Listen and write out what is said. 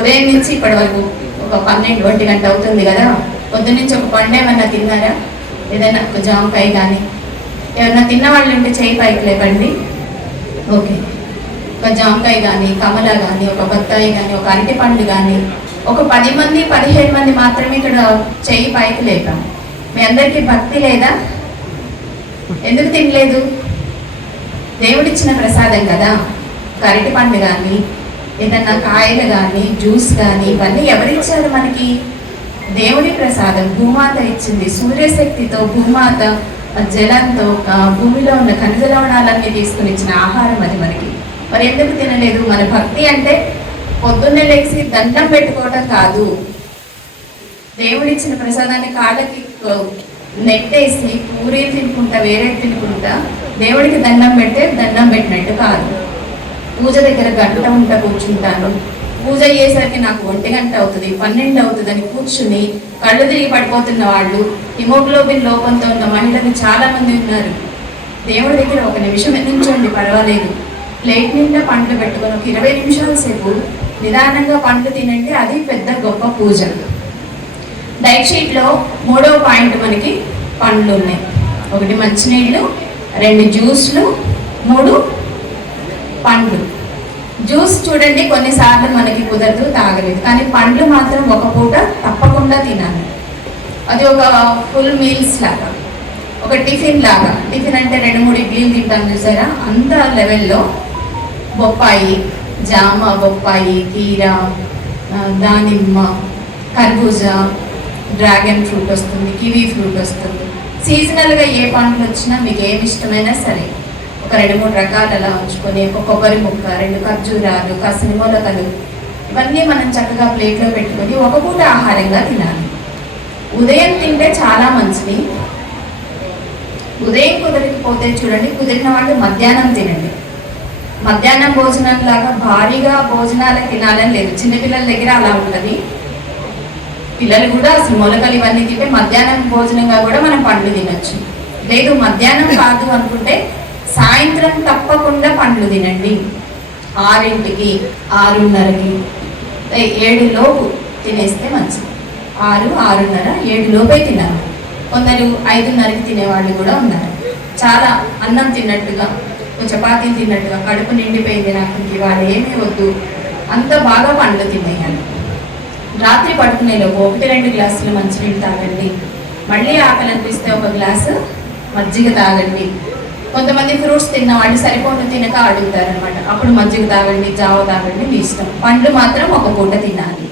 ఉదయం నుంచి ఇప్పటి వరకు ఒక పన్నెండు ఒంటి గంట అవుతుంది కదా? పొద్దు నుంచి ఒక పండు ఏమన్నా తిన్నారా? ఏదైనా ఒక జామకాయ కానీ ఏమన్నా తిన్న వాళ్ళు ఉంటే చేయి పైకి లేపండి. ఓకే. ఒక జామకాయ కానీ కమల కానీ ఒక బత్తాయి కానీ ఒక అరటి పండు కానీ ఒక పది మంది పదిహేడు మంది మాత్రమే ఇక్కడ చేయి పైకి లేపాం. మీ అందరికీ భక్తి లేదా? ఎందుకు తినలేదు? దేవుడిచ్చిన ప్రసాదం కదా. ఒక అరటి పండు కానీ ఏదన్నా కాయలు కానీ జ్యూస్ కానీ ఇవన్నీ ఎవరిచ్చారు మనకి? దేవుడి ప్రసాదం భూమాత ఇచ్చింది. సూర్యశక్తితో భూమాత జలంతో భూమిలో ఉన్న ఖనిజ లవణాలన్నీ తీసుకుని ఇచ్చిన ఆహారం అది మనకి. మరి ఎందుకు తినలేదు? మన భక్తి అంటే పొద్దున్నే లేచి దండం పెట్టుకోవటం కాదు. దేవుడిచ్చిన ప్రసాదాన్ని కాళ్ళకి నెట్టేసి పూరి తినుకుంటా వేరే తినుకుంటా దేవుడికి దండం పెడితే దండం పెట్టినట్టు కాదు. పూజ దగ్గర గంట ఉంట కూర్చుంటాను. పూజ అయ్యేసరికి నాకు ఒంటి గంట అవుతుంది పన్నెండు అవుతుంది అని కూర్చుని కళ్ళు తిరిగి పడిపోతున్న వాళ్ళు హిమోగ్లోబిన్ లోపంతో ఉన్న మహిళలు చాలా మంది ఉన్నారు. దేవుడి దగ్గర ఒక నిమిషం నించోండి పర్వాలేదు. ప్లేట్ నిండా పండ్లు పెట్టుకొని ఒక ఇరవై నిమిషాల సేపు నిదానంగా పండ్లు తినండి అది పెద్ద గొప్ప పూజ. డైట్ షీట్లో మూడవ పాయింట్ మనకి పండ్లు ఉన్నాయి ఒకటి మంచినీళ్ళు రెండు జ్యూస్లు మూడు పండ్లు. జ్యూస్ చూడండి కొన్నిసార్లు మనకి కుదరదు తాగలేదు. కానీ పండ్లు మాత్రం ఒక పూట తప్పకుండా తినాలి. అది ఒక ఫుల్ మీల్స్ లాగా. ఒక టిఫిన్ లాగా. టిఫిన్ అంటే రెండు మూడు ఇడ్లీలు తింటాం చూసారా? అంత లెవెల్లో బొప్పాయి జామ బొప్పాయి కీర దానిమ్మ కర్బూజా డ్రాగన్ ఫ్రూట్ వస్తుంది కివీ ఫ్రూట్ వస్తుంది. సీజనల్గా ఏ పండ్లు వచ్చినా మీకు ఏమి ఇష్టమైనా సరే ఒక రెండు మూడు రకాలు అలా ఉంచుకొని ఒక కొబ్బరి ముక్క రెండు ఖర్జూరాలు కాసిన మొలకలు ఇవన్నీ మనం చక్కగా ప్లేట్లో పెట్టుకొని ఒక పూట ఆహారంగా తినాలి. ఉదయం తింటే చాలా మంచిది. ఉదయం కుదరకపోతే చూడండి కుదిరిన వాళ్ళు మధ్యాహ్నం తినండి. మధ్యాహ్నం భోజనం లాగా భారీగా భోజనాలు తినాలని లేదు. చిన్నపిల్లల దగ్గర అలా ఉంటుంది. పిల్లలు కూడా అసలు మొలకలు ఇవన్నీ తింటే మధ్యాహ్నం భోజనంగా కూడా మనం పండ్లు తినొచ్చు. లేదు మధ్యాహ్నం కాదు అనుకుంటే సాయంత్రం తప్పకుండా పండ్లు తినండి. ఆరింటికి ఆరున్నరకి ఏడులోపు తినేస్తే మంచిది. ఆరు ఆరున్నర ఏడులోపే తినాలి. కొందరు ఐదున్నరకి తినేవాళ్ళు కూడా ఉన్నారు. చాలా అన్నం తిన్నట్టుగా చపాతీలు తిన్నట్టుగా కడుపు నిండిపోయింది నాకు ఇవాళ ఏమీ వద్దు. అంత బాగా పండ్లు తినేయాలి. రాత్రి పడుకునేలోపు ఒకటి రెండు గ్లాసులు మంచినీళ్ళు తాగండి. మళ్ళీ ఆకలి అనిపిస్తే ఒక గ్లాసు మజ్జిగ తాగండి. కొంతమంది ఫ్రూట్స్ తిన్నాం అంటే సరిపోను తినక అడుగుతారనమాట అప్పుడు మజ్జిగ తాగండి జావ తాగండి మీ ఇష్టం. పండ్లు మాత్రం ఒక పూట తినాలి.